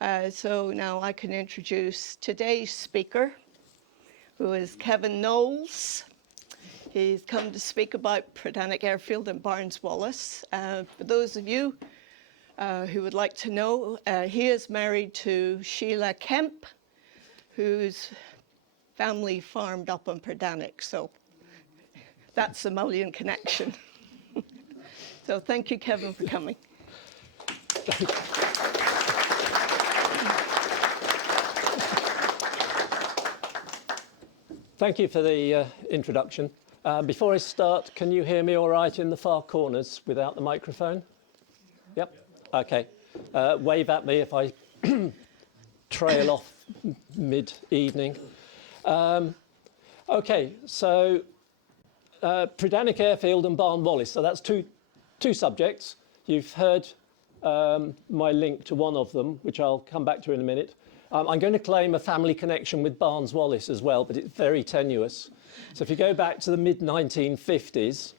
So now I can introduce today's speaker, who is Kevin Knowles. He's come to speak about Predannack Airfield and Barnes Wallis. For those of you who would like to know, he is married to Sheila Kemp, whose family farmed up on Predannack. So that's the Mullion connection. So thank you, Kevin, for coming. Thank you for the introduction. Before I start, can you hear me all right in the far corners without the microphone? Yep. Okay. Wave at me if I trail off mid-evening. Okay, so Predannack Airfield and Barnes Wallis. So that's two subjects. You've heard my link to one of them, which I'll come back to in a minute. I'm going to claim a family connection with Barnes Wallis as well, but it's very tenuous. So if you go back to the mid-1950s,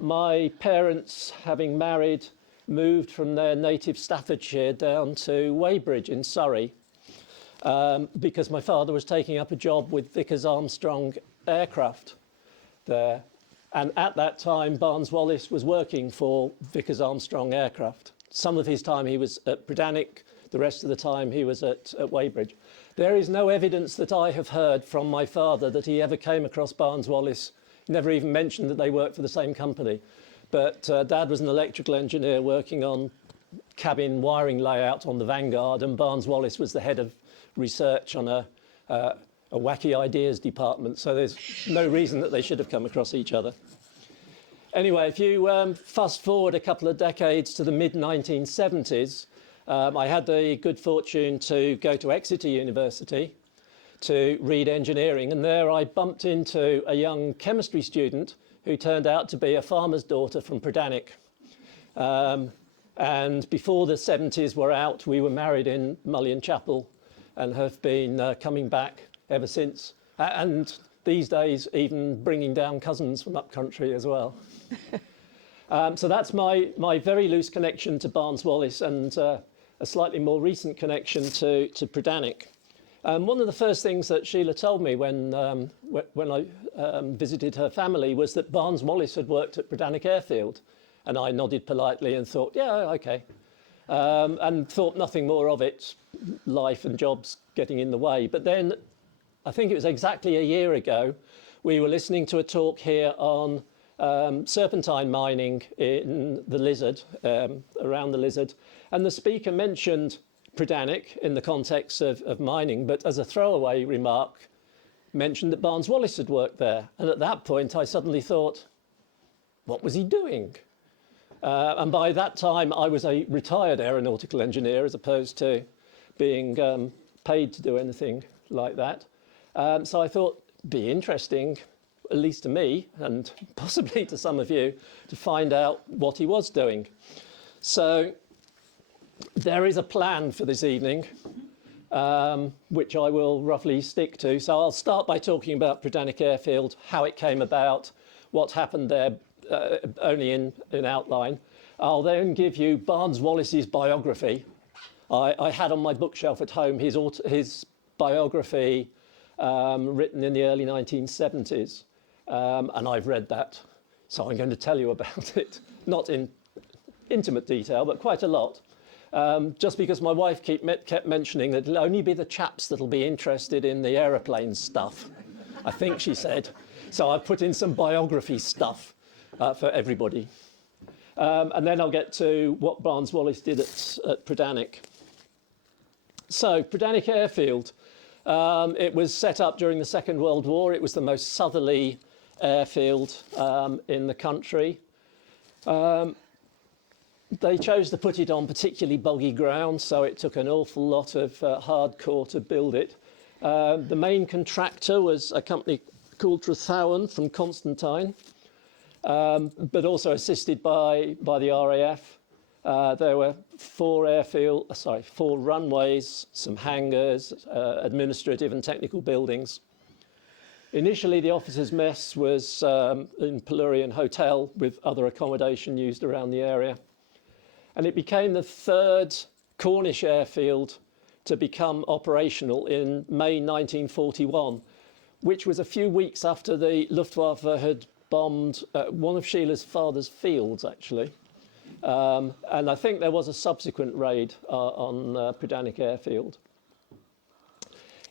my parents, having married, moved from their native Staffordshire down to Weybridge in Surrey because my father was taking up a job with Vickers Armstrong Aircraft there. And at that time, Barnes Wallis was working for Vickers Armstrong Aircraft. Some of his time he was at Predannack, the rest of the time he was at Weybridge. There is no evidence that I have heard from my father that he ever came across Barnes Wallis. He never even mentioned that they worked for the same company. But Dad was an electrical engineer working on cabin wiring layout on the Vanguard, and Barnes Wallis was the head of research on a wacky ideas department. So there's no reason that they should have come across each other. Anyway, if you fast forward a couple of decades to the mid-1970s, I had the good fortune to go to Exeter University to read engineering, and there I bumped into a young chemistry student who turned out to be a farmer's daughter from Predannack. And before the 70s were out, we were married in Mullion Chapel and have been coming back ever since. And these days, even bringing down cousins from up country as well. So that's my very loose connection to Barnes Wallis and a slightly more recent connection to Predannack. One of the first things that Sheila told me when I visited her family was that Barnes Wallis had worked at Predannack Airfield. And I nodded politely and thought, yeah, okay. And thought nothing more of it, life and jobs getting in the way. But then, I think it was exactly a year ago, we were listening to a talk here on serpentine mining in the Lizard, around the Lizard. And the speaker mentioned Predannack in the context of mining, but as a throwaway remark, mentioned that Barnes Wallis had worked there. And at that point, I suddenly thought, what was he doing? And by that time, I was a retired aeronautical engineer as opposed to being paid to do anything like that. So I thought, be interesting, at least to me, and possibly to some of you, to find out what he was doing. So there is a plan for this evening, which I will roughly stick to. So I'll start by talking about Predannack Airfield, how it came about, what happened there, only in outline. I'll then give you Barnes Wallis's biography. I had on my bookshelf at home his biography written in the early 1970s, and I've read that. So I'm going to tell you about it, not in intimate detail, but quite a lot. Just because my wife kept mentioning that it'll only be the chaps that'll be interested in the aeroplane stuff, I think she said. So I've put in some biography stuff for everybody. And then I'll get to what Barnes Wallis did at Predannack. So Predannack Airfield, it was set up during the Second World War. It was the most southerly airfield in the country. They chose to put it on particularly boggy ground, so it took an awful lot of hardcore to build it. The main contractor was a company called Trethowan from Constantine, but also assisted by the RAF. There were four runways, some hangars, administrative and technical buildings. Initially, the officers' mess was in Pelurian Hotel with other accommodation used around the area. And it became the third Cornish airfield to become operational in May 1941, which was a few weeks after the Luftwaffe had bombed one of Sheila's father's fields, actually. And I think there was a subsequent raid on Predannack Airfield.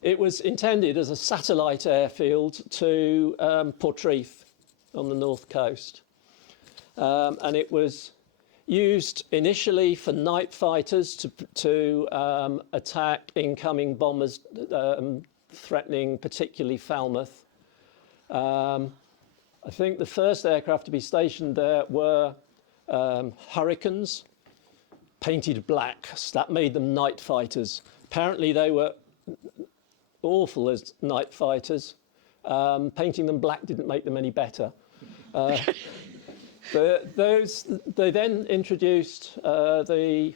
It was intended as a satellite airfield to Portreath on the north coast. And it was used initially for night fighters to attack incoming bombers threatening particularly Falmouth. I think the first aircraft to be stationed there were Hurricanes, painted black. So that made them night fighters. Apparently they were awful as night fighters. Painting them black didn't make them any better. They then introduced the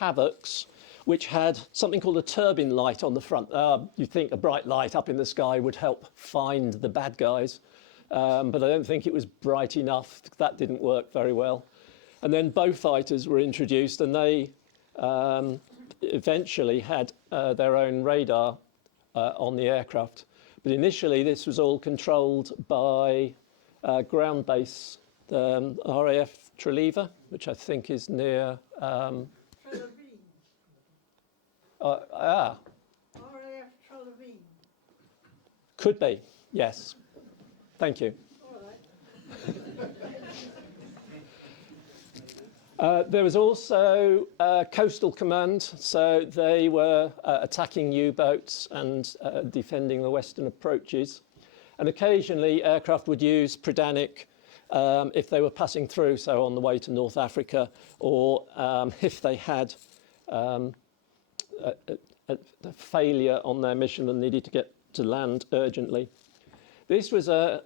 Havocs, which had something called a turbine light on the front. You'd think a bright light up in the sky would help find the bad guys, but I don't think it was bright enough. That didn't work very well. And then Beaufighters were introduced, and they eventually had their own radar on the aircraft. But initially, this was all controlled by ground base, RAF Treleaver, which I think is near. RAF Treleaven. Could be, yes. Thank you. All right. There was also Coastal Command, so they were attacking U-boats and defending the western approaches. And occasionally aircraft would use Predannack if they were passing through, so on the way to North Africa, or if they had a failure on their mission and needed to get to land urgently. This was an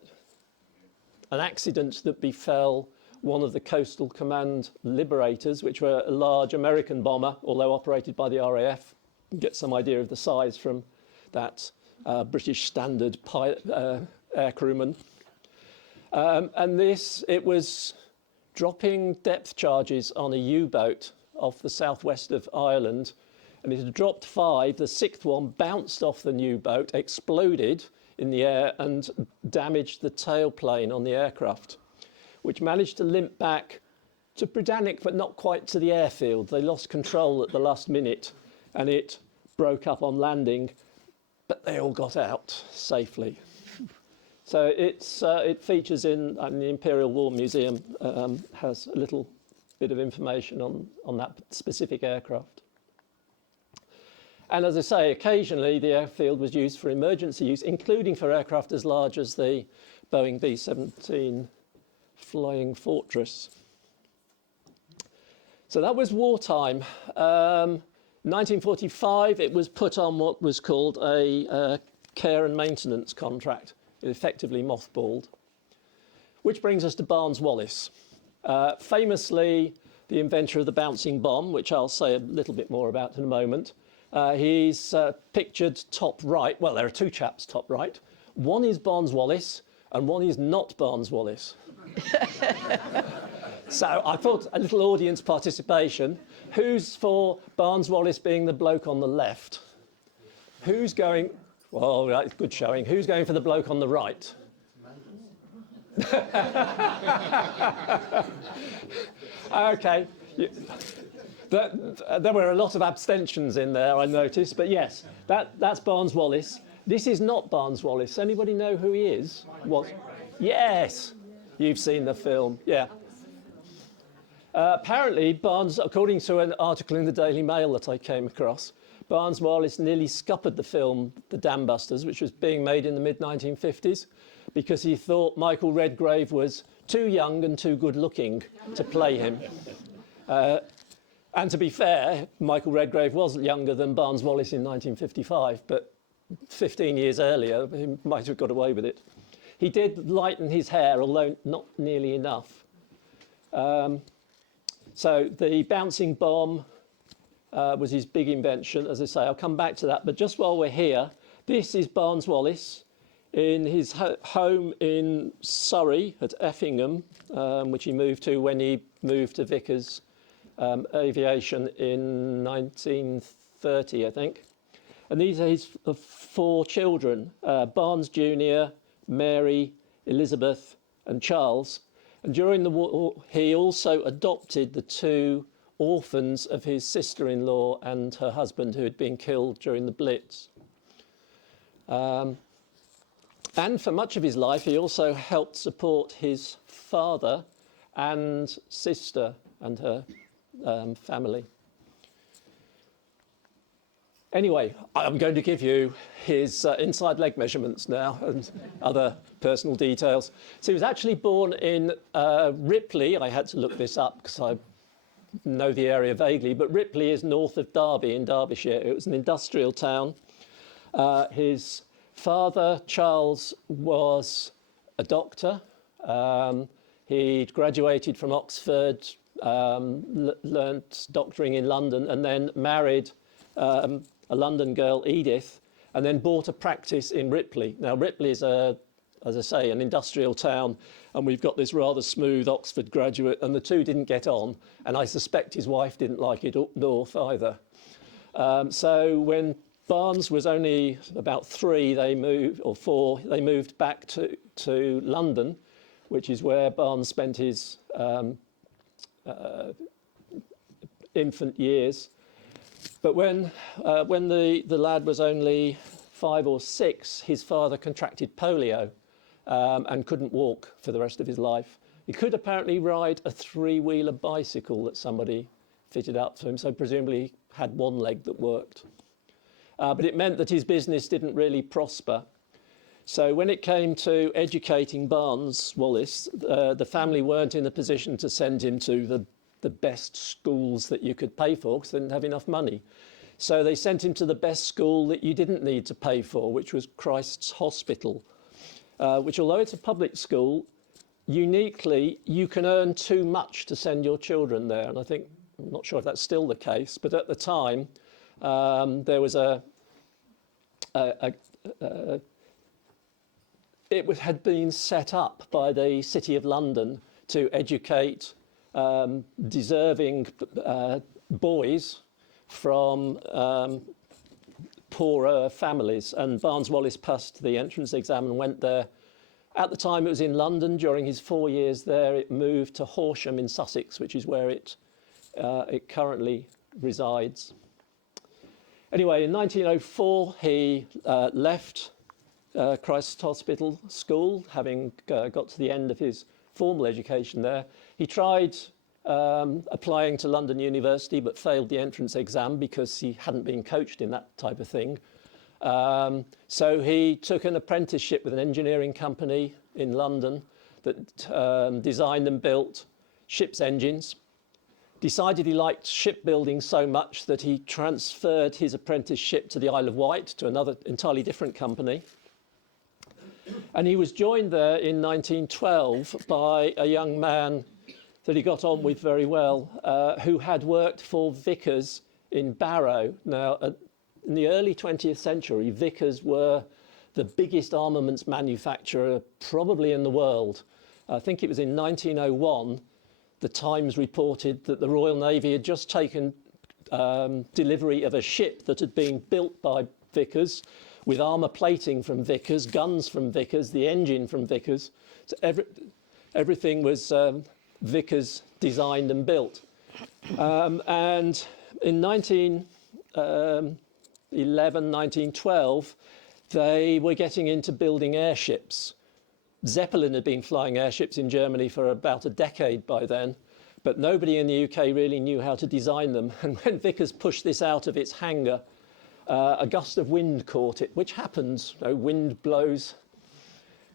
accident that befell one of the Coastal Command Liberators, which were a large American bomber, although operated by the RAF. You get some idea of the size from that British Standard air crewman. And it was dropping depth charges on a U-boat off the southwest of Ireland, and it had dropped 5. The 6th one bounced off the new boat, exploded in the air and damaged the tailplane on the aircraft, which managed to limp back to Predannack, but not quite to the airfield. They lost control at the last minute, and it broke up on landing, but they all got out safely. So it features in the Imperial War Museum, has a little bit of information on that specific aircraft. And as I say, occasionally the airfield was used for emergency use, including for aircraft as large as the Boeing B-17 Flying Fortress. So that was wartime. 1945, it was put on what was called a care and maintenance contract, effectively mothballed. Which brings us to Barnes Wallis. Famously, the inventor of the bouncing bomb, which I'll say a little bit more about in a moment. He's pictured top right. Well, there are 2 chaps top right. One is Barnes Wallis and one is not Barnes Wallis. So I thought a little audience participation. Who's for Barnes Wallis being the bloke on the left? Who's going... Well, right, good showing. Who's going for the bloke on the right? OK. There were a lot of abstentions in there, I noticed. But yes, that's Barnes Wallis. This is not Barnes Wallis. Anybody know who he is? What? Yes. You've seen the film. Yeah. Apparently, Barnes, according to an article in the Daily Mail that I came across, Barnes Wallis nearly scuppered the film The Dam Busters, which was being made in the mid-1950s, because he thought Michael Redgrave was too young and too good-looking to play him. And to be fair, Michael Redgrave was younger than Barnes Wallis in 1955, but 15 years earlier, he might have got away with it. He did lighten his hair, although not nearly enough. So the bouncing bomb was his big invention. As I say, I'll come back to that. But just while we're here, this is Barnes Wallis in his home in Surrey at Effingham, which he moved to when he moved to Vickers aviation in 1930, I think. And these are his 4 children, Barnes Jr., Mary, Elizabeth, and Charles. And during the war, he also adopted the 2 orphans of his sister-in-law and her husband who had been killed during the Blitz. And for much of his life, he also helped support his father and sister and her family. Anyway, I'm going to give you his inside leg measurements now and other personal details. So he was actually born in Ripley. I had to look this up because I know the area vaguely, but Ripley is north of Derby in Derbyshire. It was an industrial town. His father, Charles, was a doctor. He'd graduated from Oxford, learnt doctoring in London, and then married a London girl, Edith, and then bought a practice in Ripley. Now, Ripley is, as I say, an industrial town, and we've got this rather smooth Oxford graduate, and the 2 didn't get on, and I suspect his wife didn't like it up north either. So when Barnes was only about 3, they moved, or 4, they moved back to London, which is where Barnes spent his infant years. But when the lad was only 5 or 6, his father contracted polio and couldn't walk for the rest of his life. He could apparently ride a 3-wheeler bicycle that somebody fitted up for him, so presumably he had one leg that worked. But it meant that his business didn't really prosper. So when it came to educating Barnes Wallis, the family weren't in a position to send him to the best schools that you could pay for because they didn't have enough money. So they sent him to the best school that you didn't need to pay for, which was Christ's Hospital, which, although it's a public school, uniquely, you can earn too much to send your children there. And I'm not sure if that's still the case, but at the time, there was it had been set up by the City of London to educate deserving boys from poorer families. And Barnes Wallis passed the entrance exam and went there. At the time, it was in London. During his 4 years there, it moved to Horsham in Sussex, which is where it currently resides. Anyway, in 1904, he left Christ's Hospital School, having got to the end of his formal education there. He tried applying to London University, but failed the entrance exam because he hadn't been coached in that type of thing. So he took an apprenticeship with an engineering company in London that designed and built ships' engines. Decided he liked shipbuilding so much that he transferred his apprenticeship to the Isle of Wight to another entirely different company. And he was joined there in 1912 by a young man that he got on with very well, who had worked for Vickers in Barrow. Now, in the early 20th century, Vickers were the biggest armaments manufacturer probably in the world. I think it was in 1901, the Times reported that the Royal Navy had just taken delivery of a ship that had been built by Vickers, with armour plating from Vickers, guns from Vickers, the engine from Vickers. So everything was Vickers designed and built. And in 1911, 1912, they were getting into building airships. Zeppelin had been flying airships in Germany for about a decade by then, but nobody in the UK really knew how to design them. And when Vickers pushed this out of its hangar, a gust of wind caught it, which happens. Wind blows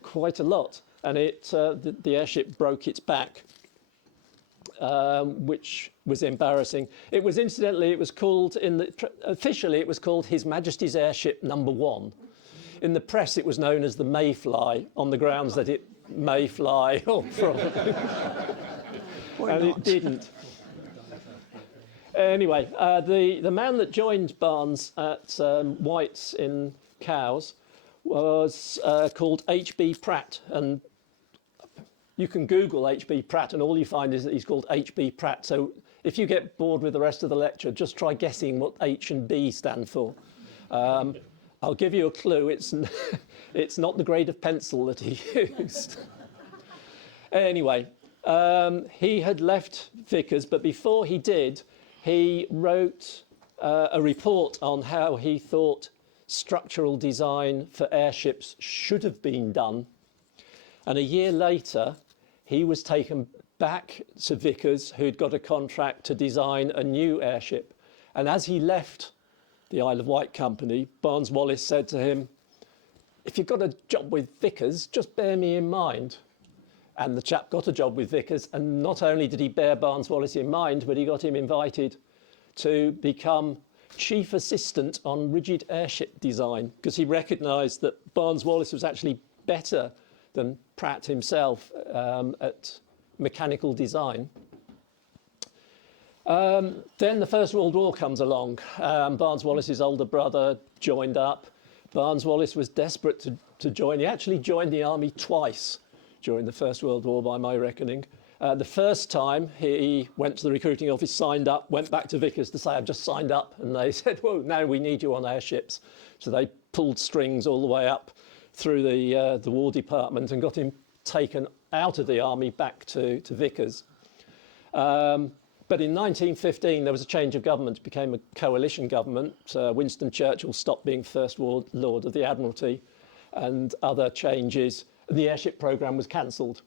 quite a lot, and the airship broke its back, which was embarrassing. It was, incidentally, it was called, officially it was called His Majesty's Airship Number 1. In the press, it was known as the Mayfly, on the grounds that it may fly, and it didn't. Anyway, the man that joined Barnes at White's in Cowes was called H.B. Pratt, and you can Google H.B. Pratt, and all you find is that he's called H.B. Pratt. So if you get bored with the rest of the lecture, just try guessing what H and B stand for. I'll give you a clue. It's not the grade of pencil that he used. Anyway, he had left Vickers, but before he did, he wrote a report on how he thought structural design for airships should have been done. And a year later, he was taken back to Vickers, who'd got a contract to design a new airship. And as he left the Isle of Wight company, Barnes Wallis said to him, "If you've got a job with Vickers, just bear me in mind." And the chap got a job with Vickers, and not only did he bear Barnes Wallis in mind, but he got him invited to become chief assistant on rigid airship design, because he recognised that Barnes Wallis was actually better than Pratt himself at mechanical design. Then the First World War comes along. Barnes Wallis's older brother joined up. Barnes Wallis was desperate to join. He actually joined the army twice during the First World War, by my reckoning. The first time he went to the recruiting office, signed up, went back to Vickers to say, "I've just signed up." And they said, "Well, now we need you on airships." So they pulled strings all the way up through the War Department and got him taken out of the army back to Vickers. But in 1915, there was a change of government. It became a coalition government. Winston Churchill stopped being First Lord of the Admiralty, and other changes. The airship programme was cancelled.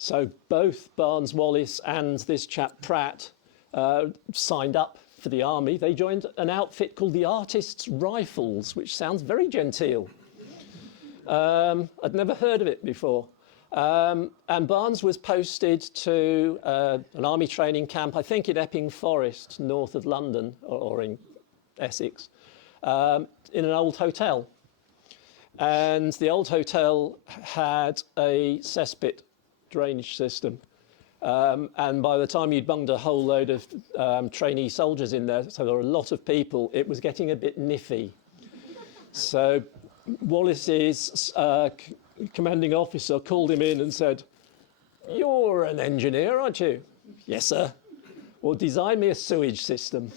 So both Barnes Wallis and this chap Pratt signed up for the army. They joined an outfit called the Artists' Rifles, which sounds very genteel. I'd never heard of it before. And Barnes was posted to an army training camp, I think in Epping Forest, north of London, or in Essex, in an old hotel. And the old hotel had a cesspit drainage system. And by the time you'd bunged a whole load of trainee soldiers in there, so there were a lot of people, it was getting a bit niffy. So Wallis's commanding officer called him in and said, "You're an engineer, aren't you?" "Yes, sir." "Well, design me a sewage system."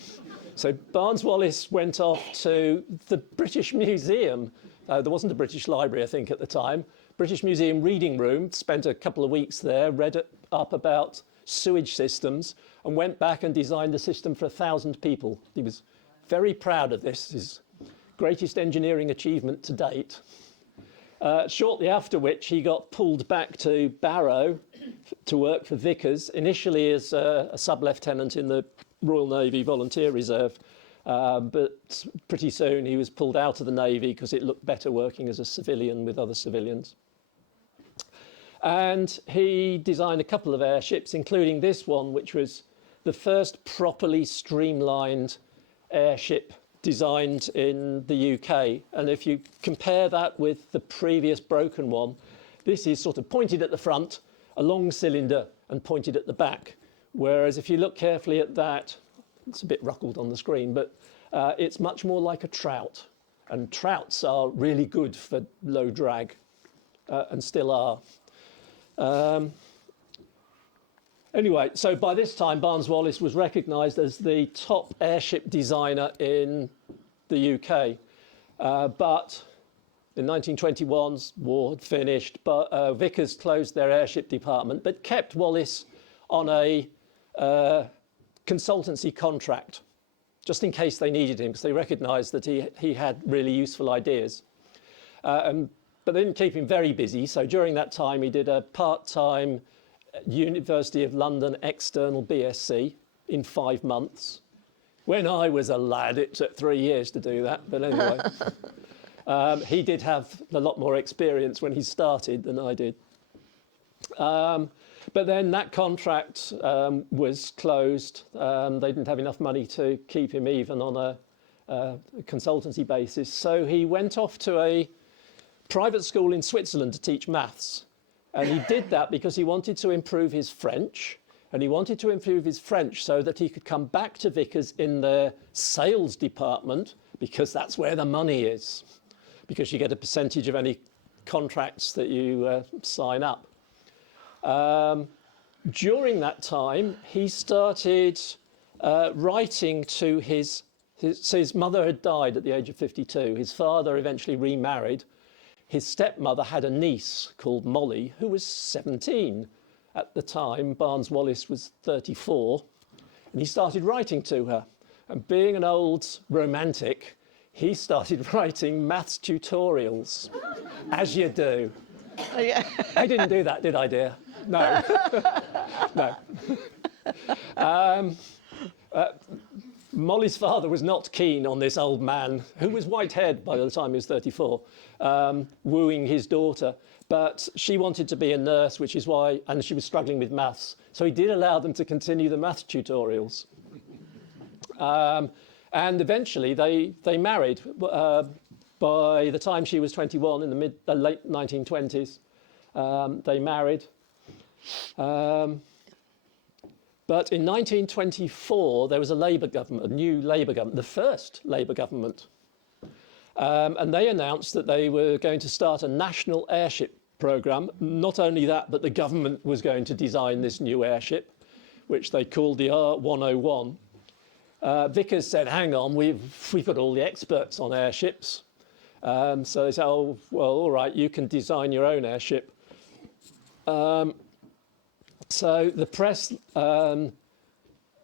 So Barnes Wallis went off to the British Museum. There wasn't a British Library, I think, at the time. British Museum reading room, spent a couple of weeks there, read up about sewage systems, and went back and designed a system for 1,000 people. He was very proud of this, his greatest engineering achievement to date. Shortly after which, he got pulled back to Barrow to work for Vickers, initially as a sub-lieutenant in the Royal Navy Volunteer Reserve. But pretty soon he was pulled out of the Navy because it looked better working as a civilian with other civilians. And he designed a couple of airships, including this one, which was the first properly streamlined airship designed in the UK. And if you compare that with the previous broken one, this is sort of pointed at the front, a long cylinder, and pointed at the back. Whereas if you look carefully at that, it's a bit ruckled on the screen, but it's much more like a trout. And trouts are really good for low drag, and still are. Anyway, so by this time, Barnes Wallis was recognised as the top airship designer in the UK. But in 1921, war had finished, but Vickers closed their airship department, but kept Wallis on a consultancy contract, just in case they needed him, because they recognised that he had really useful ideas. But they didn't keep him very busy, so during that time he did a part-time University of London external BSc in 5 months. When I was a lad, it took 3 years to do that, but anyway. He did have a lot more experience when he started than I did. But then that contract was closed. They didn't have enough money to keep him even on a consultancy basis. So he went off to a private school in Switzerland to teach maths. And he did that because he wanted to improve his French. And he wanted to improve his French so that he could come back to Vickers in the sales department, because that's where the money is, because you get a percentage of any contracts that you sign up. During that time, he started writing to so his mother had died at the age of 52. His father eventually remarried. His stepmother had a niece called Molly, who was 17 at the time. Barnes Wallis was 34. And he started writing to her. And being an old romantic, he started writing maths tutorials, as you do. Yeah. I didn't do that, did I, dear? No. No. Molly's father was not keen on this old man, who was white-haired by the time he was 34, wooing his daughter. But she wanted to be a nurse, which is why, and she was struggling with maths. So he did allow them to continue the maths tutorials. And eventually they married. By the time she was 21, in the late 1920s, they married. But in 1924, there was a Labour government, a new Labour government, the first Labour government. And they announced that they were going to start a national airship programme. Not only that, but the government was going to design this new airship, which they called the R101. Vickers said, hang on, we've got all the experts on airships. So they said, oh, well, all right, you can design your own airship. So the press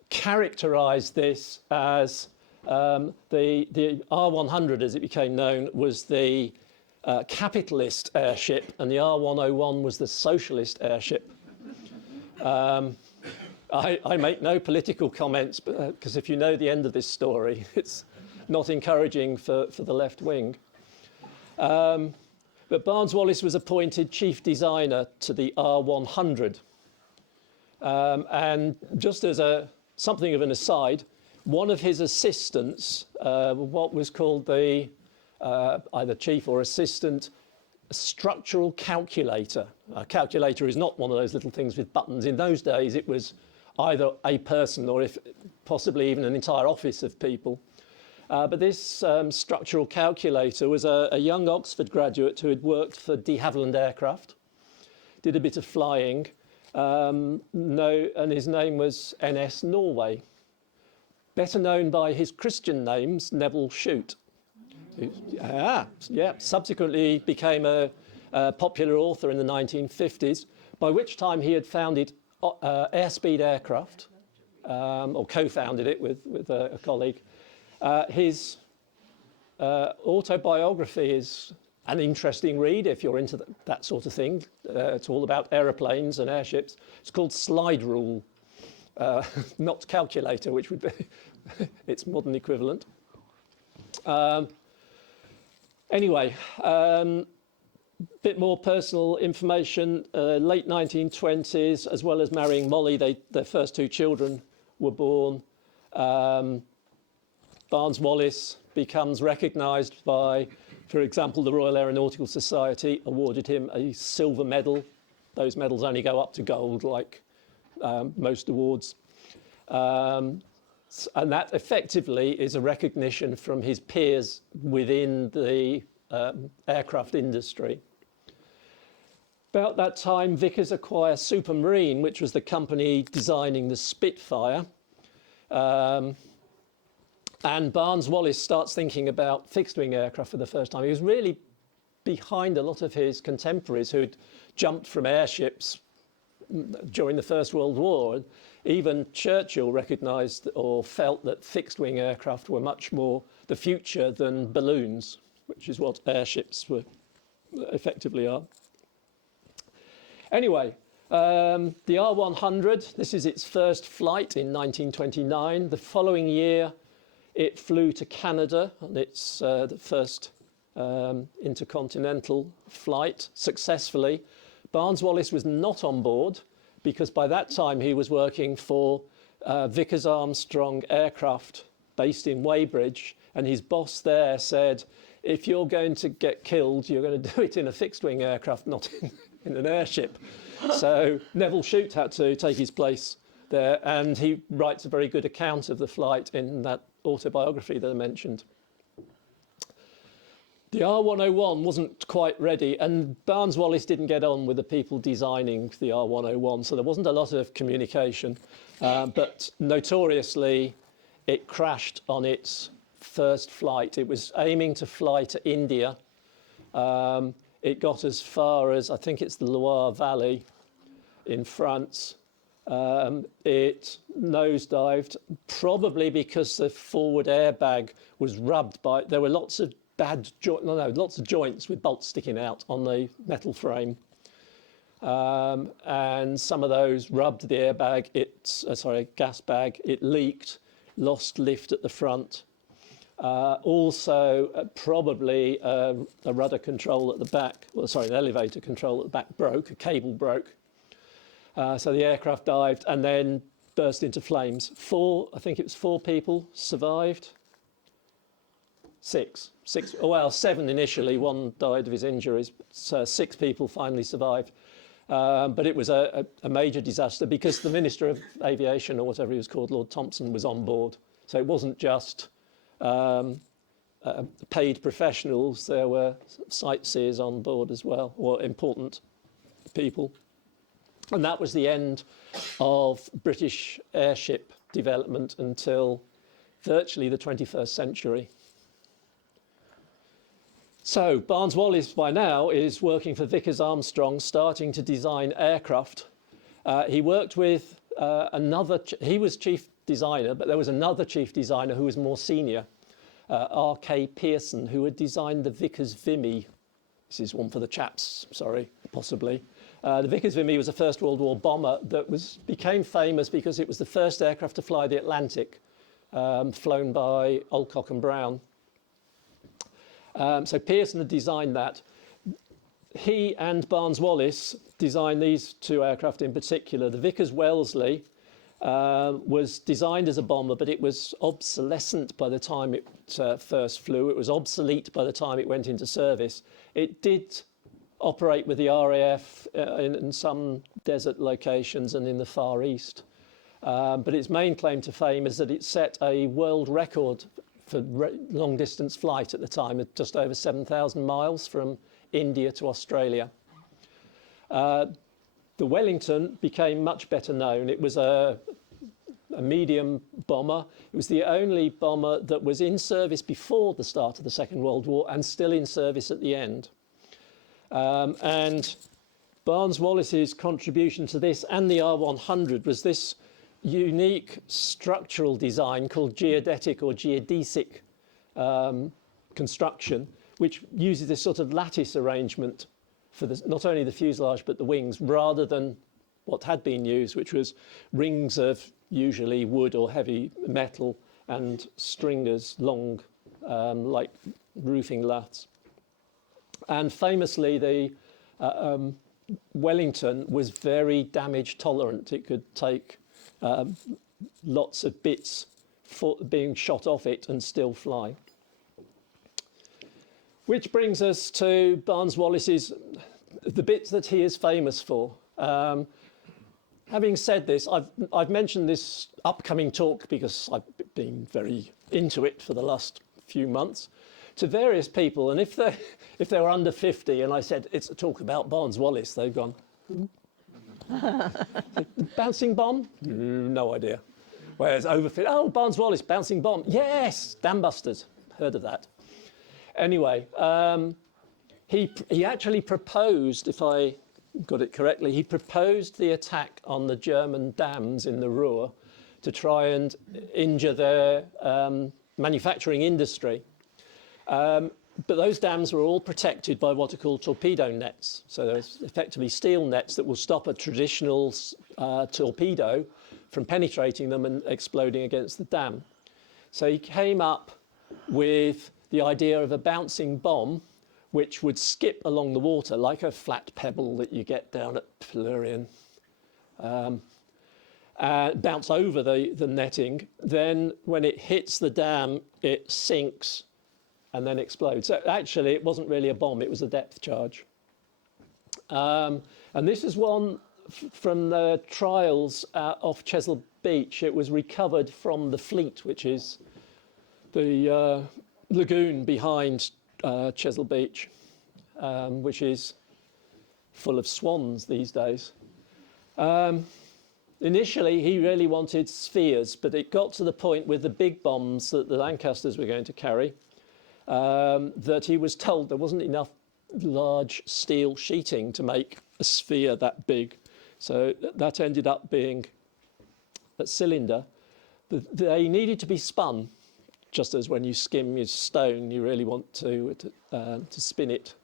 characterised this as the R100, as it became known, was the capitalist airship, and the R101 was the socialist airship. I make no political comments, because if you know the end of this story, it's not encouraging for the left wing. But Barnes Wallis was appointed chief designer to the R100. And just as something of an aside, one of his assistants, what was called the either chief or assistant structural calculator. A calculator is not one of those little things with buttons. In those days, it was either a person or if possibly even an entire office of people. But this structural calculator was a young Oxford graduate who had worked for de Havilland Aircraft, did a bit of flying, and his name was N.S. Norway, better known by his Christian names, Neville Shute. Subsequently became a popular author in the 1950s, by which time he had founded Airspeed Aircraft, or co-founded it with a colleague. His autobiography is an interesting read if you're into that sort of thing. It's all about aeroplanes and airships. It's called Slide Rule, not Calculator, which would be its modern equivalent. Anyway, bit more personal information. Late 1920s, as well as marrying Molly, their first two children were born. Barnes Wallis becomes recognised by, for example, the Royal Aeronautical Society awarded him a silver medal. Those medals only go up to gold, like most awards. And that effectively is a recognition from his peers within the aircraft industry. About that time, Vickers acquires Supermarine, which was the company designing the Spitfire. And Barnes Wallis starts thinking about fixed-wing aircraft for the first time. He was really behind a lot of his contemporaries who'd jumped from airships during the First World War. Even Churchill recognised or felt that fixed-wing aircraft were much more the future than balloons, which is what airships were effectively are. Anyway, the R100, this is its first flight in 1929. The following year, it flew to Canada on its the first intercontinental flight successfully. Barnes Wallis was not on board because by that time he was working for Vickers Armstrong Aircraft based in Weybridge, and his boss there said, if you're going to get killed, you're going to do it in a fixed-wing aircraft, not in an airship. So Neville Shute had to take his place there, and he writes a very good account of the flight in that autobiography that I mentioned. The R101 wasn't quite ready, and Barnes Wallis didn't get on with the people designing the R101, so there wasn't a lot of communication. But notoriously, it crashed on its first flight. It was aiming to fly to India. It got as far as, I think it's the Loire Valley in France. It nosedived, probably because the forward airbag was rubbed by, there were lots of lots of joints with bolts sticking out on the metal frame. And some of those rubbed the airbag, gas bag, it leaked, lost lift at the front. Also, probably a rudder control at the back, an elevator control at the back broke, a cable broke. So the aircraft dived and then burst into flames. I think it was 4 people survived. 6, well, 7 initially, 1 died of his injuries, so 6 people finally survived. But it was a major disaster because the Minister of Aviation, or whatever he was called, Lord Thompson, was on board. So it wasn't just paid professionals, there were sightseers on board as well, or important people. And that was the end of British airship development until virtually the 21st century. So Barnes Wallis by now is working for Vickers Armstrong, starting to design aircraft. He worked with he was chief designer, but there was another chief designer who was more senior, R.K. Pearson, who had designed the Vickers Vimy. This is one for the chaps, sorry, possibly. The Vickers Vimy was a First World War bomber that became famous because it was the first aircraft to fly the Atlantic, flown by Alcock and Brown. So Pearson had designed that. He and Barnes Wallis designed these 2 aircraft in particular. The Vickers Wellesley was designed as a bomber, but it was obsolescent by the time it first flew. It was obsolete by the time it went into service. It did operate with the RAF in some desert locations and in the Far East. But its main claim to fame is that it set a world record for long-distance flight at the time, at just over 7,000 miles from India to Australia. The Wellington became much better known. It was a medium bomber. It was the only bomber that was in service before the start of the Second World War and still in service at the end. And Barnes Wallis's contribution to this and the R100 was this unique structural design called geodetic or geodesic construction, which uses this sort of lattice arrangement for not only the fuselage but the wings, rather than what had been used, which was rings of usually wood or heavy metal and stringers long, like roofing laths. And famously, the Wellington was very damage tolerant. It could take lots of bits being shot off it and still fly. Which brings us to Barnes Wallis's, the bits that he is famous for. Having said this, I've mentioned this upcoming talk because I've been very into it for the last few months to various people, and if they were under 50 and I said it's a talk about Barnes Wallis, they've gone, bouncing bomb? No idea. Whereas over 50, oh, Barnes Wallis, bouncing bomb. Yes, Dam Busters, heard of that. Anyway, he actually proposed, if I got it correctly, he proposed the attack on the German dams in the Ruhr to try and injure their manufacturing industry. But those dams were all protected by what are called torpedo nets. So there's effectively steel nets that will stop a traditional torpedo from penetrating them and exploding against the dam. So he came up with the idea of a bouncing bomb which would skip along the water like a flat pebble that you get down at Plurian, bounce over the netting. Then when it hits the dam, it sinks and then explodes. So actually, it wasn't really a bomb, it was a depth charge. And this is one from the trials off Chesil Beach. It was recovered from the Fleet, which is the lagoon behind Chesil Beach, which is full of swans these days. Initially, he really wanted spheres, but it got to the point with the big bombs that the Lancasters were going to carry that he was told there wasn't enough large steel sheeting to make a sphere that big. So that ended up being a cylinder. They needed to be spun, just as when you skim your stone, you really want to spin it.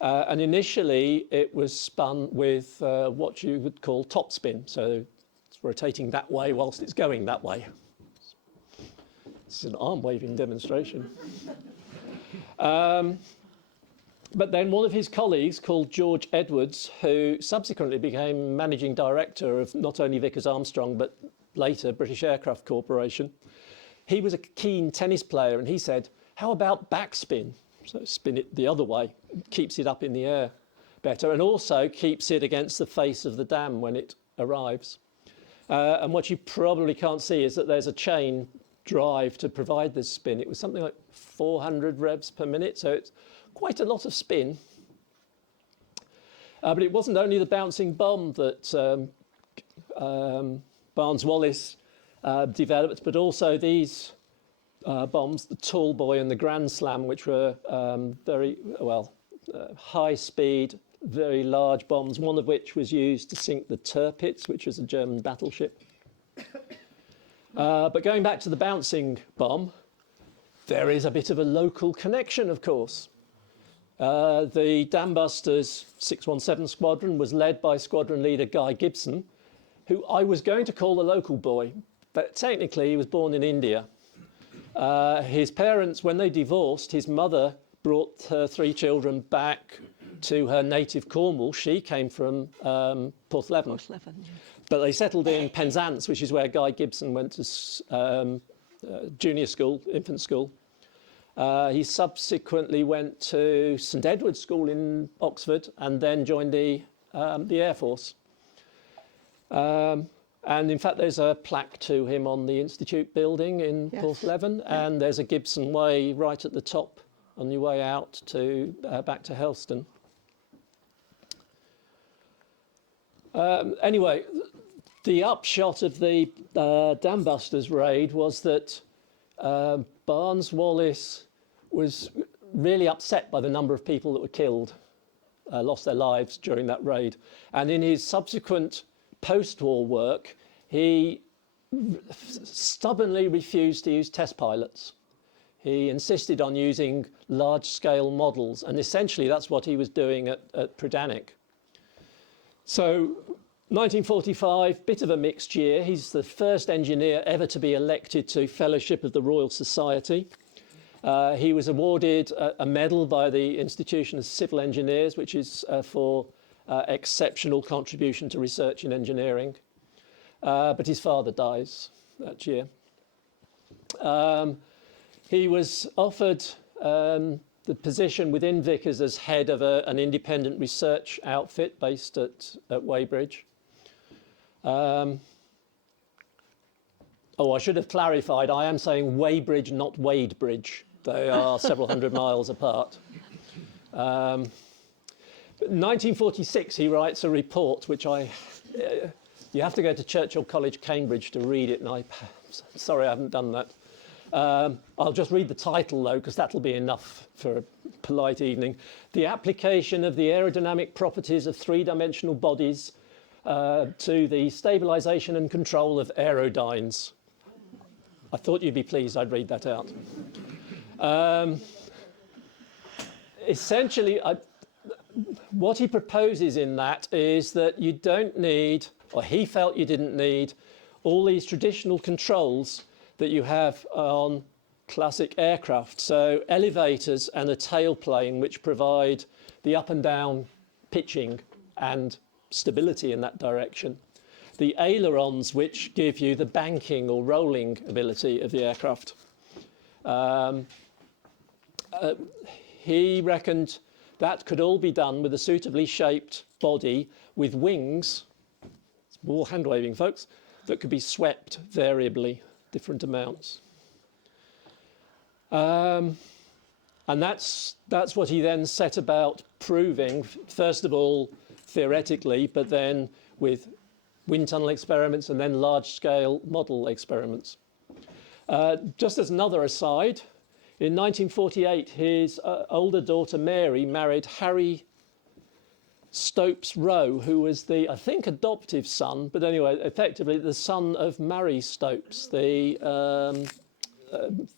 And initially, it was spun with what you would call topspin. So it's rotating that way whilst it's going that way. This is an arm-waving demonstration. But then one of his colleagues, called George Edwards, who subsequently became managing director of not only Vickers Armstrong, but later British Aircraft Corporation, he was a keen tennis player, and he said, how about backspin? So spin it the other way, keeps it up in the air better, and also keeps it against the face of the dam when it arrives. And what you probably can't see is that there's a chain drive to provide this spin. It was something like 400 revs per minute, so it's quite a lot of spin. But it wasn't only the bouncing bomb that Barnes Wallis developed, but also these bombs, the Tall Boy and the Grand Slam, which were very, high speed, very large bombs, one of which was used to sink the Tirpitz, which was a German battleship. But going back to the bouncing bomb, there is a bit of a local connection, of course. The Dambusters 617 Squadron was led by squadron leader Guy Gibson, who I was going to call a local boy, but technically he was born in India. His parents, when they divorced, his mother brought her 3 children back to her native Cornwall. She came from Porthleven. But they settled in Penzance, which is where Guy Gibson went to junior school, infant school. He subsequently went to St Edward's School in Oxford and then joined the Air Force. And in fact, there's a plaque to him on the Institute building in Porthleven, and there's a Gibson Way right at the top on your way out to back to Helston. Anyway, the upshot of the Dambusters raid was that Barnes Wallis was really upset by the number of people that were killed, lost their lives during that raid. And in his subsequent post-war work, he stubbornly refused to use test pilots. He insisted on using large-scale models, and essentially that's what he was doing at Predannack. So 1945, bit of a mixed year. He's the first engineer ever to be elected to Fellowship of the Royal Society. He was awarded a medal by the Institution of Civil Engineers, which is for exceptional contribution to research in engineering. But his father dies that year. He was offered the position within Vickers as head of an independent research outfit based at Weybridge. I should have clarified, I am saying Weybridge, not Wadebridge. They are several hundred miles apart. But in 1946, he writes a report, which you have to go to Churchill College, Cambridge to read it, and sorry I haven't done that. I'll just read the title, though, because that'll be enough for a polite evening. The application of the aerodynamic properties of three-dimensional bodies to the stabilisation and control of aerodynes. I thought you'd be pleased I'd read that out. Essentially, what he proposes in that is that you don't need, or he felt you didn't need, all these traditional controls that you have on classic aircraft. So elevators and a tailplane, which provide the up and down pitching and stability in that direction. The ailerons, which give you the banking or rolling ability of the aircraft. He reckoned that could all be done with a suitably shaped body with wings, it's more hand waving folks, that could be swept variably, different amounts. And that's what he then set about proving, first of all, theoretically, but then with wind tunnel experiments and then large-scale model experiments. Just as another aside, in 1948, his older daughter Mary married Harry Stopes Rowe, who was the, I think, adoptive son, but anyway, effectively the son of Mary Stopes, the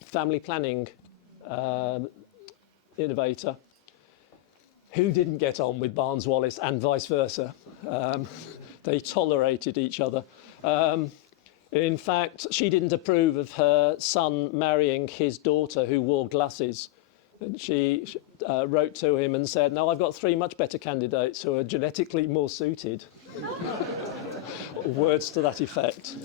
family planning innovator, who didn't get on with Barnes Wallis and vice versa. They tolerated each other. In fact, she didn't approve of her son marrying his daughter who wore glasses. And she wrote to him and said, no, I've got 3 much better candidates who are genetically more suited. Words to that effect.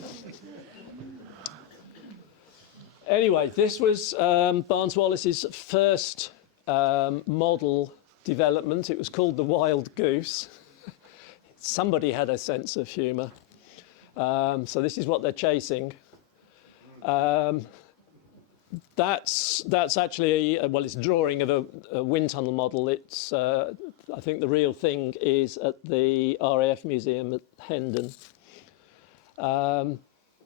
Anyway, this was Barnes Wallis's first model development. It was called the Wild Goose. Somebody had a sense of humour. So this is what they're chasing. That's actually, well, it's a drawing of a wind tunnel model. It's, I think the real thing is at the RAF Museum at Hendon. It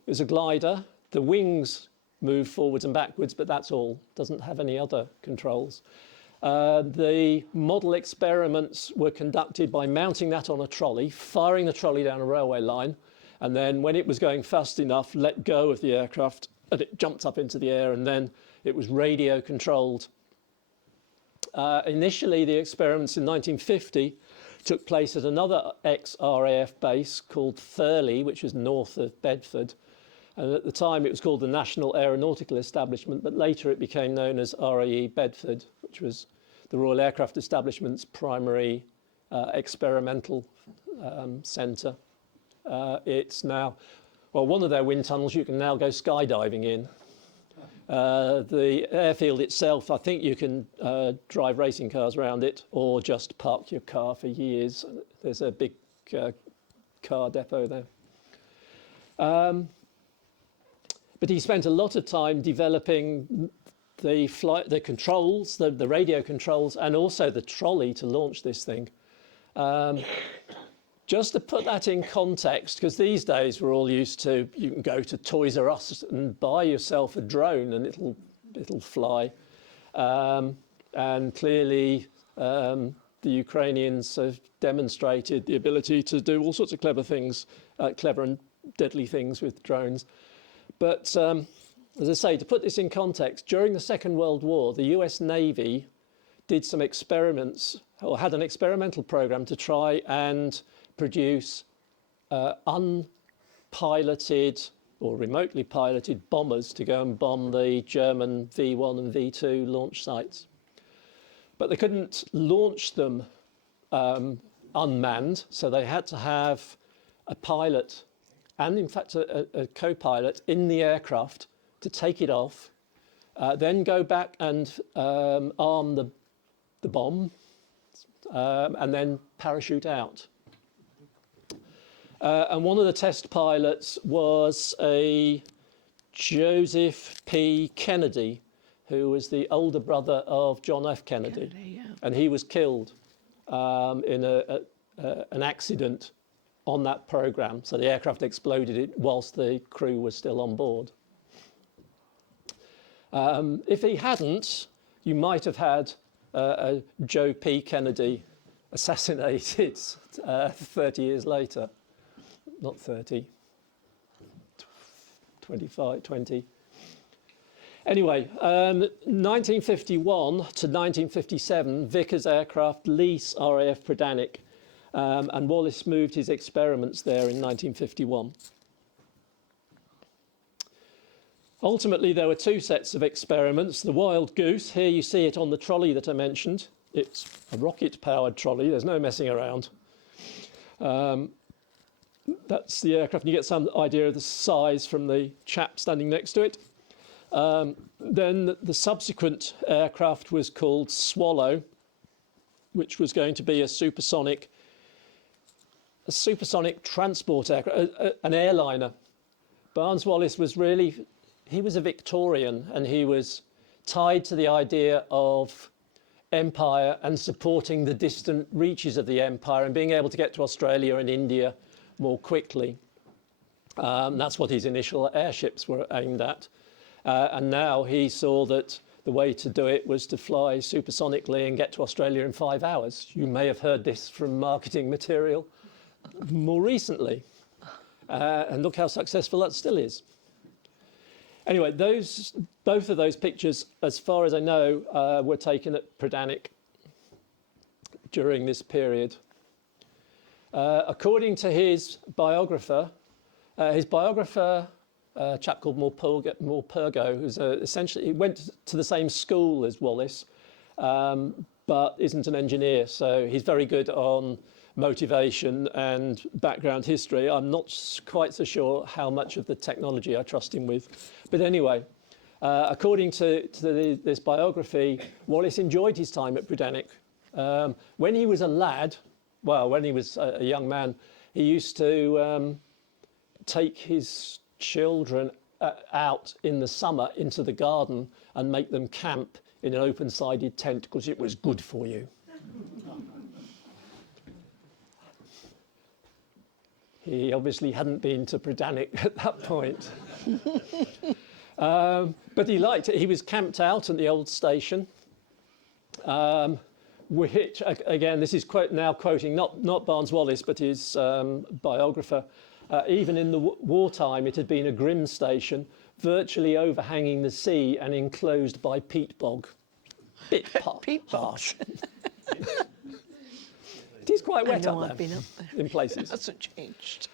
was a glider. The wings move forwards and backwards, but that's all. Doesn't have any other controls. The model experiments were conducted by mounting that on a trolley, firing the trolley down a railway line, and then when it was going fast enough, let go of the aircraft, and it jumped up into the air, and then it was radio controlled. Initially, the experiments in 1950 took place at another ex-RAF base called Thurley, which was north of Bedford. And at the time, it was called the National Aeronautical Establishment, but later it became known as RAE Bedford, which was the Royal Aircraft Establishment's primary experimental centre. It's now, well, one of their wind tunnels you can now go skydiving in. The airfield itself, I think you can drive racing cars around it or just park your car for years. There's a big car depot there. But he spent a lot of time developing the controls, the radio controls, and also the trolley to launch this thing. Just to put that in context, because these days we're all used to, you can go to Toys R Us and buy yourself a drone and it'll fly. And clearly the Ukrainians have demonstrated the ability to do all sorts of clever things, clever and deadly things with drones. But as I say, to put this in context, during the Second World War, the US Navy did some experiments, or had an experimental program to try and produce unpiloted or remotely piloted bombers to go and bomb the German V1 and V2 launch sites. But they couldn't launch them unmanned, so they had to have a pilot and in fact a co-pilot in the aircraft to take it off, then go back and arm the bomb, and then parachute out. And one of the test pilots was a Joseph P. Kennedy, who was the older brother of John F. Kennedy. Yeah. And he was killed in an accident on that program. So the aircraft exploded whilst the crew was still on board. If he hadn't, you might have had a Joe P. Kennedy assassinated 30 years later. Not 30, 25, 20. Anyway, 1951 to 1957, Vickers Aircraft lease RAF Predannack, and Wallis moved his experiments there in 1951. Ultimately, there were 2 sets of experiments. The Wild Goose, here you see it on the trolley that I mentioned. It's a rocket-powered trolley, there's no messing around. That's the aircraft, and you get some idea of the size from the chap standing next to it. Then the subsequent aircraft was called Swallow, which was going to be a supersonic transport aircraft, an airliner. Barnes Wallis was really, he was a Victorian, and he was tied to the idea of empire and supporting the distant reaches of the empire and being able to get to Australia and India more quickly. That's what his initial airships were aimed at. And now he saw that the way to do it was to fly supersonically and get to Australia in 5 hours. You may have heard this from marketing material more recently. And look how successful that still is. Anyway, both of those pictures, as far as I know, were taken at Predannack during this period. According to his biographer, a chap called Morpurgo, who's essentially, he went to the same school as Wallis, but isn't an engineer, so he's very good on motivation and background history. I'm not quite so sure how much of the technology I trust him with. But anyway, according to this biography, Wallis enjoyed his time at Predannack. When he was a lad, well, when he was a young man, he used to take his children out in the summer into the garden and make them camp in an open-sided tent because it was good for you. He obviously hadn't been to Predannack at that point. But he liked it. He was camped out at the old station, which, again, this is now quoting not Barnes Wallis, but his biographer. Even in the wartime, it had been a grim station, virtually overhanging the sea and enclosed by peat bog. Peat harsh. It is quite wet up there, I've been up there in places. It hasn't changed.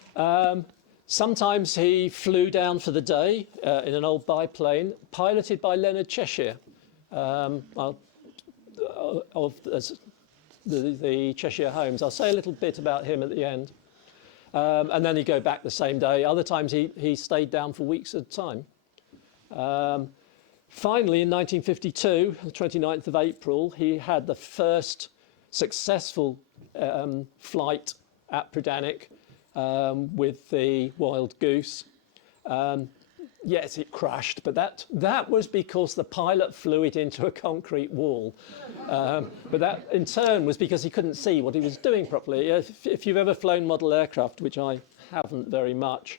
Sometimes he flew down for the day in an old biplane, piloted by Leonard Cheshire, of the Cheshire Homes. I'll say a little bit about him at the end. And then he'd go back the same day. Other times he stayed down for weeks at a time. Finally, in 1952, the 29th of April, he had the first successful flight at Predannack with the Wild Goose. Yes, it crashed, but that was because the pilot flew it into a concrete wall. But that, in turn, was because he couldn't see what he was doing properly. If you've ever flown model aircraft, which I haven't very much,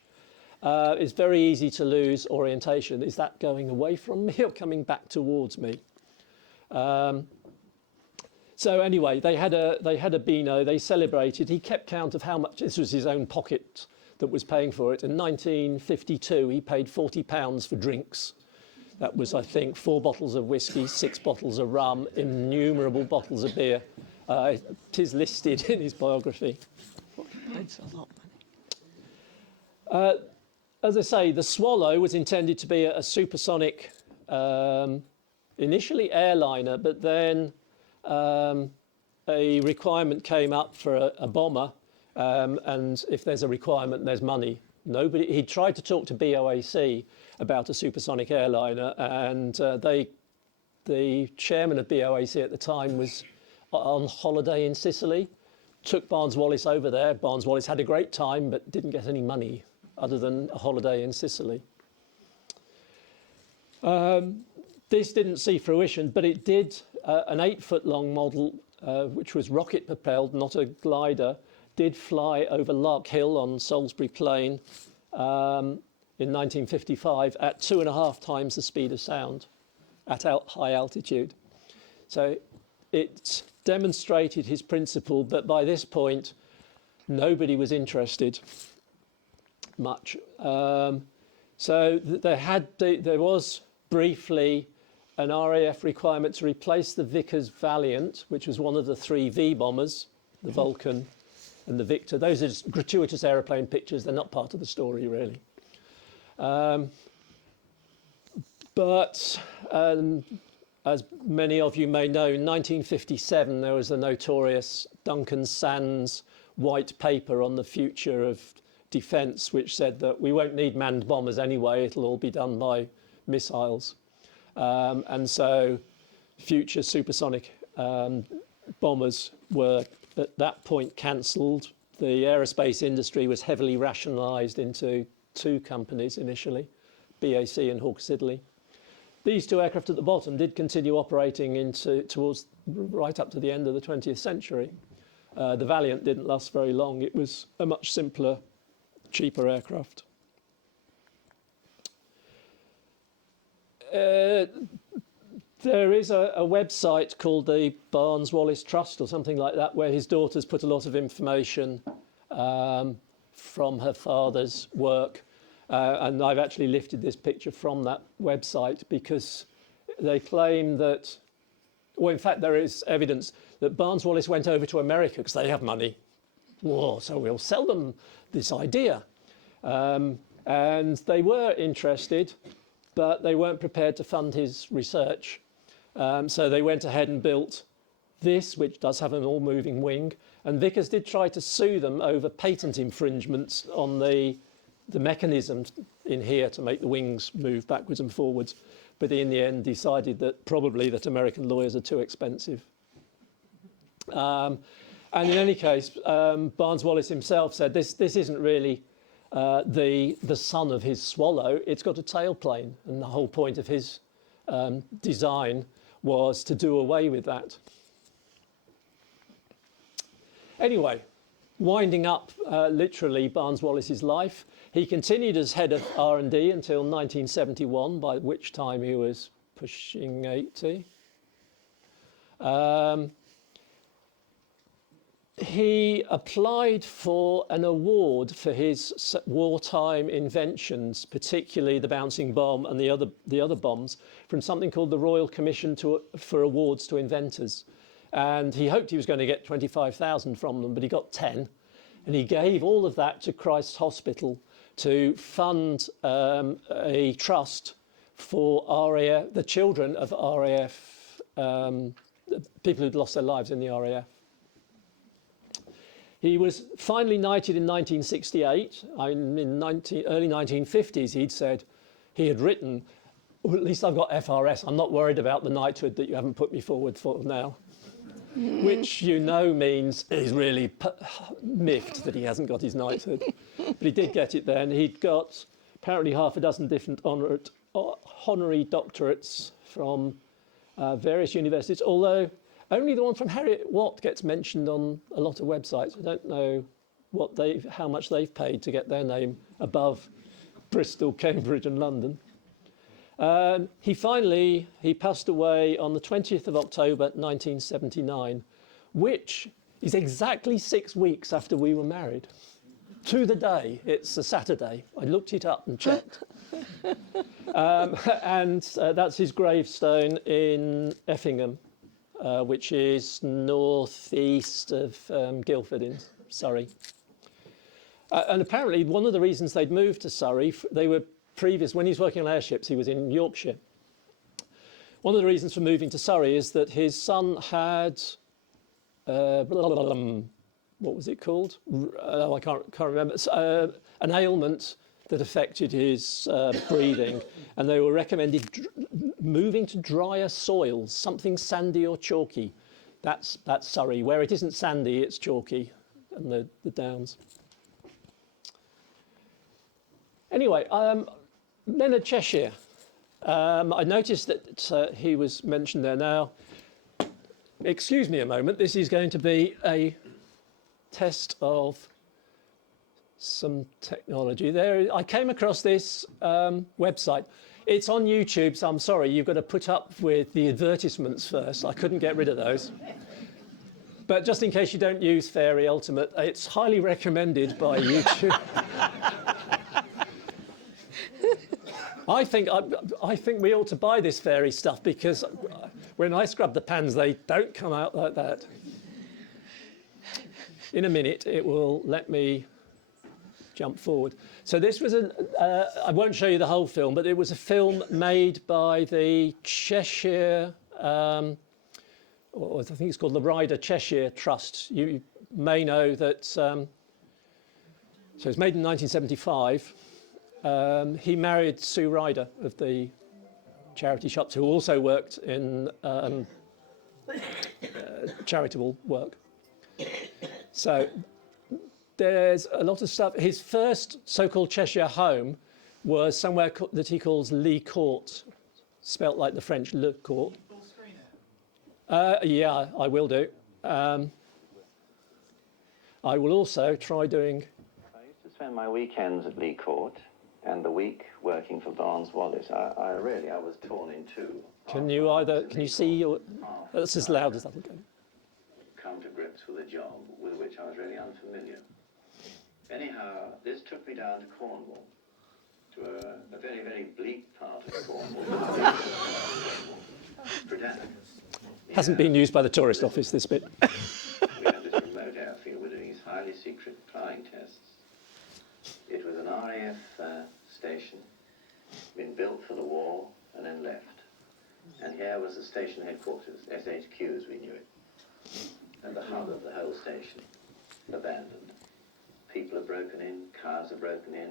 it's very easy to lose orientation. Is that going away from me or coming back towards me? So anyway, they had a Beano. They celebrated. He kept count of how much. This was his own pocket that was paying for it. In 1952, he paid £40 for drinks. That was, I think, 4 bottles of whiskey, 6 bottles of rum, innumerable bottles of beer. It is listed in his biography. That's a lot of money. As I say, the Swallow was intended to be a supersonic, initially airliner, but then a requirement came up for a bomber. And if there's a requirement, there's money. He tried to talk to BOAC about a supersonic airliner, and the chairman of BOAC at the time was on holiday in Sicily, took Barnes Wallis over there. Barnes Wallis had a great time, but didn't get any money other than a holiday in Sicily. This didn't see fruition, but it did an 8-foot-long model, which was rocket propelled, not a glider, did fly over Lark Hill on Salisbury Plain in 1955 at 2.5 times the speed of sound at high altitude. So it demonstrated his principle, but by this point, nobody was interested much. So there was briefly an RAF requirement to replace the Vickers Valiant, which was one of the 3 V bombers, the Vulcan and the Victor. Those are just gratuitous aeroplane pictures. They're not part of the story, really. But as many of you may know, in 1957, there was the notorious Duncan Sands white paper on the future of defence, which said that we won't need manned bombers anyway. It'll all be done by missiles. And so future supersonic bombers were at that point cancelled. The aerospace industry was heavily rationalised into 2 companies initially, BAC and Hawker Siddeley. these two aircraft at the bottom did continue operating towards right up to the end of the 20th century. The Valiant didn't last very long. It was a much simpler, cheaper aircraft. There is a website called the Barnes Wallis Trust or something like that, where his daughter's put a lot of information from her father's work. And I've actually lifted this picture from that website because they claim that, well, in fact, there is evidence that Barnes Wallis went over to America because they have money. Whoa, so we'll sell them this idea. And they were interested, but they weren't prepared to fund his research. So they went ahead and built this, which does have an all-moving wing. And Vickers did try to sue them over patent infringements on the mechanism in here to make the wings move backwards and forwards. But in the end decided that probably that American lawyers are too expensive. And in any case, Barnes Wallis himself said this isn't really the son of his swallow. It's got a tailplane. And the whole point of his design was to do away with that. Anyway, winding up literally Barnes Wallis's life, he continued as head of R&D until 1971, by which time he was pushing 80. He applied for an award for his wartime inventions, particularly the bouncing bomb and the other bombs, from something called the Royal Commission for Awards to Inventors. And he hoped he was going to get 25,000 from them, but he got 10. And he gave all of that to Christ's Hospital to fund a trust for RAF, the children of RAF, people who'd lost their lives in the RAF. He was finally knighted in 1968. In early 1950s, he'd said, he had written, well, at least I've got FRS. I'm not worried about the knighthood that you haven't put me forward for now. Which you know means he's really miffed that he hasn't got his knighthood. But he did get it then. He'd got apparently half a dozen different honorary doctorates from various universities, although only the one from Heriot Watt gets mentioned on a lot of websites. I don't know how much they've paid to get their name above Bristol, Cambridge and London. He passed away on the 20th of October 1979, which is exactly 6 weeks after we were married. To the day, it's a Saturday. I looked it up and checked. That's his gravestone in Effingham, which is northeast of Guildford in Surrey. And apparently one of the reasons they'd moved to Surrey, they were previous, when he was working on airships, he was in Yorkshire. One of the reasons for moving to Surrey is that his son had, what was it called? I can't remember. An ailment that affected his breathing, and they were recommended moving to drier soils, something sandy or chalky. That's Surrey. Where it isn't sandy, it's chalky, and the downs. Anyway, Leonard Cheshire. I noticed that he was mentioned there now. Excuse me a moment. This is going to be a test of some technology. I came across this website. It's on YouTube, so I'm sorry, you've got to put up with the advertisements first. I couldn't get rid of those. But just in case you don't use Fairy Ultimate, it's highly recommended by YouTube. I think we ought to buy this fairy stuff, because when I scrub the pans, they don't come out like that. In a minute, it will let me jump forward. So this was I won't show you the whole film, but it was a film made by the Cheshire, or I think it's called the Ryder Cheshire Trust. You may know that, so it was made in 1975. He married Sue Ryder of the charity shops, who also worked in charitable work. So there's a lot of stuff. His first so-called Cheshire home was somewhere that he calls Lee Court, spelt like the French Le Court. Yeah, I will do. I will also try doing... I used to spend my weekends at Lee Court and the week working for Barnes Wallis. I was torn in two. Can you see your... That's as loud as that will go. Come to grips with a job with which I was really unfamiliar. Anyhow, this took me down to Cornwall, to a very, very bleak part of Cornwall. Predannack. Hasn't been used by the tourist office, this bit. We had this remote airfield. We're doing these highly secret flying tests. It was an RAF station, been built for the war and then left. And here was the station headquarters, SHQ as we knew it, and the hub of the whole station, abandoned. People are broken in, cars are broken in,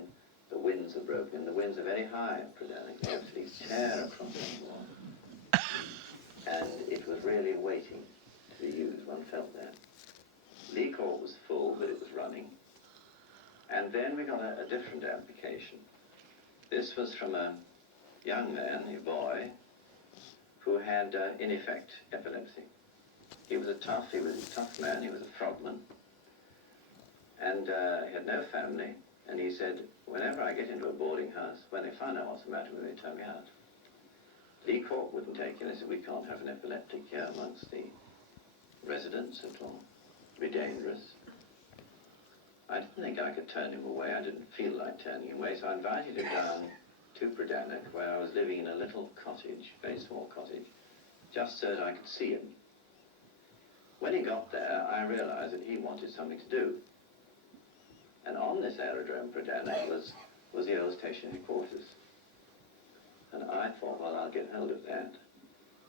the winds are broken in. The winds are very high at Predannack. They absolutely tear across the wall. And it was really waiting to be used, one felt that. Lee Court was full, but it was running. And then we got a different application. This was from a young man, a boy, who had, in effect, epilepsy. He was a tough man, he was a frogman. And he had no family, and he said, whenever I get into a boarding house, when they find out what's the matter with me, they turn me out. Lee Court wouldn't take him. They said, we can't have an epileptic here amongst the residents at all. It'd be dangerous. I didn't think I could turn him away. I didn't feel like turning him away, so I invited him down to Predannack, where I was living in a little cottage, very small cottage, just so that I could see him. When he got there, I realized that he wanted something to do. And on this aerodrome, Predannack, was the old station headquarters. And I thought, well, I'll get hold of that.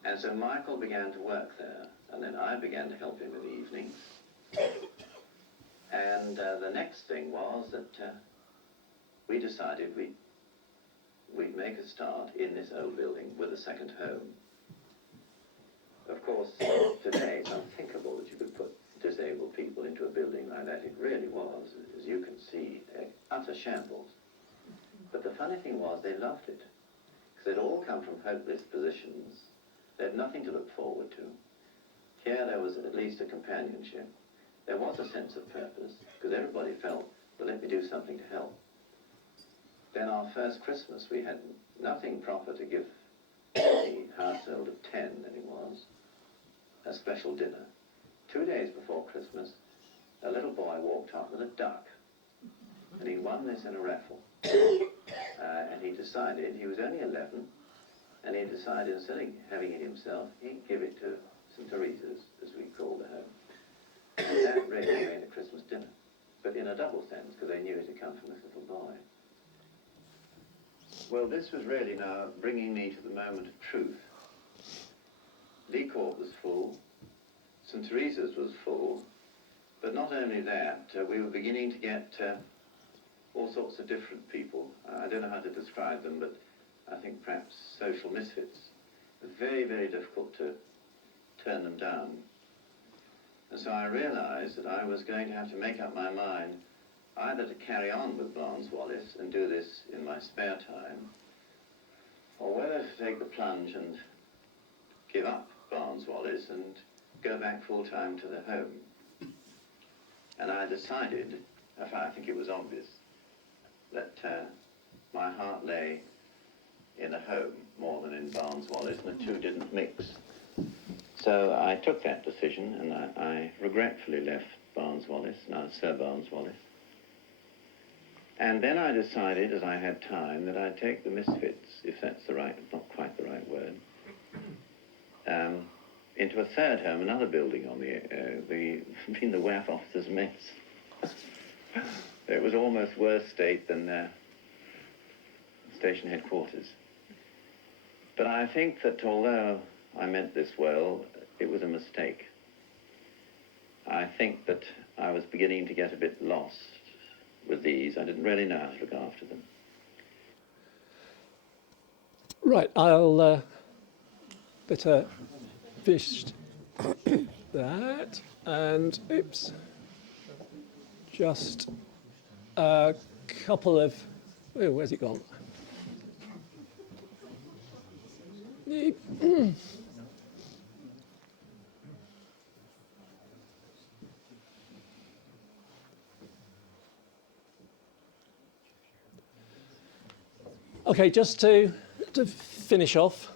And so Michael began to work there, and then I began to help him in the evenings. And the next thing was that we decided we'd make a start in this old building with a second home. Of course, today it's unthinkable that you could put disabled people into a building like that. It really was, as you can see, utter shambles. But the funny thing was they loved it, because they'd all come from hopeless positions. They had nothing to look forward to. Here there was at least a companionship. There was a sense of purpose, because everybody felt, well, let me do something to help. Then our first Christmas, we had nothing proper to give a household of 10, that it was, a special dinner. 2 days before Christmas, a little boy walked up with a duck, and he won this in a raffle. And he decided, he was only 11, and he decided instead of having it himself, he'd give it to St. Teresa's, as we called the home. And that really made a Christmas dinner, but in a double sense, because they knew it had come from this little boy. Well, this was really now bringing me to the moment of truth. Lee Court was full, St. Teresa's was full, but not only that, we were beginning to get all sorts of different people. I don't know how to describe them, but I think perhaps social misfits. It was very, very difficult to turn them down. And so I realized that I was going to have to make up my mind either to carry on with Barnes Wallis and do this in my spare time, or whether to take the plunge and give up Barnes Wallis and go back full-time to the home. And I decided, I think it was obvious, that my heart lay in a home more than in Barnes Wallis, and the two didn't mix. So I took that decision, and I regretfully left Barnes Wallis, now Sir Barnes Wallis. And then I decided, as I had time, that I'd take the misfits, if that's not quite the right word, into a third home, another building on the WAF officers' mess. It was almost worse state than station headquarters. But I think that although I meant this well, it was a mistake. I think that I was beginning to get a bit lost with these. I didn't really know how to look after them. Right, I'll better finish that, and oops, just a couple of, oh, where's it gone? you. Okay, just to finish off.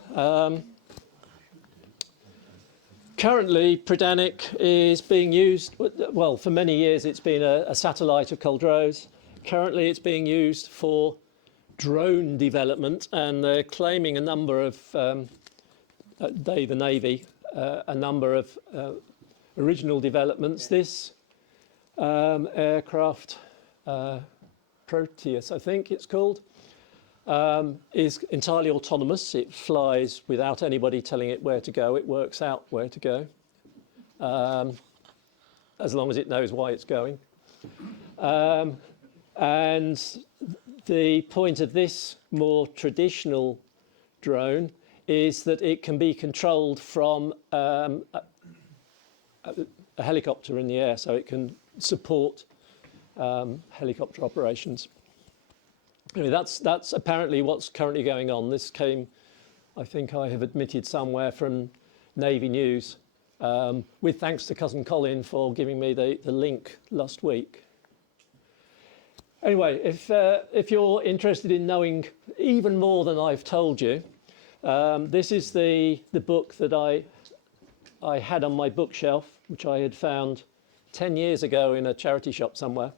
Currently, Predannack is being used, well, for many years it's been a satellite of Culdrose. Currently it's being used for drone development, and they're claiming a number of, the Navy, a number of original developments. This aircraft, Proteus, I think it's called, is entirely autonomous. It flies without anybody telling it where to go. It works out where to go, as long as it knows why it's going. And the point of this more traditional drone is that it can be controlled from a helicopter in the air, so it can support helicopter operations. Anyway, that's apparently what's currently going on. This came, I think I have admitted somewhere, from Navy News, with thanks to Cousin Colin for giving me the link last week. Anyway, if you're interested in knowing even more than I've told you, this is the book that I had on my bookshelf, which I had found 10 years ago in a charity shop somewhere.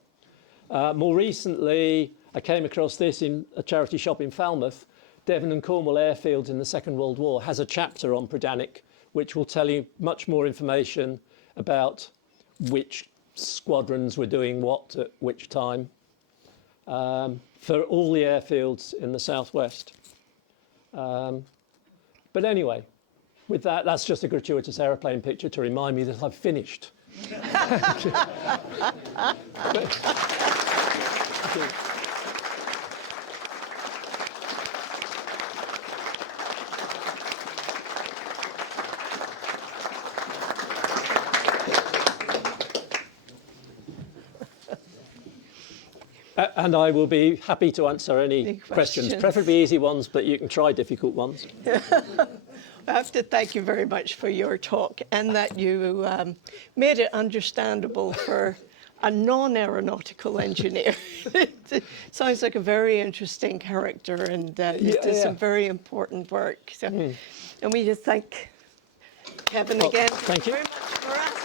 More recently, I came across this in a charity shop in Falmouth. Devon and Cornwall Airfields in the Second World War has a chapter on Predannack, which will tell you much more information about which squadrons were doing what at which time, for all the airfields in the southwest. But anyway, with that, that's just a gratuitous aeroplane picture to remind me that I've finished. And I will be happy to answer any questions, preferably easy ones, but you can try difficult ones. I have to thank you very much for your talk, and that you made it understandable for a non-aeronautical engineer. It sounds like a very interesting character, and you did some very important work. So, and we just thank Kevin again. Thank you very much for us.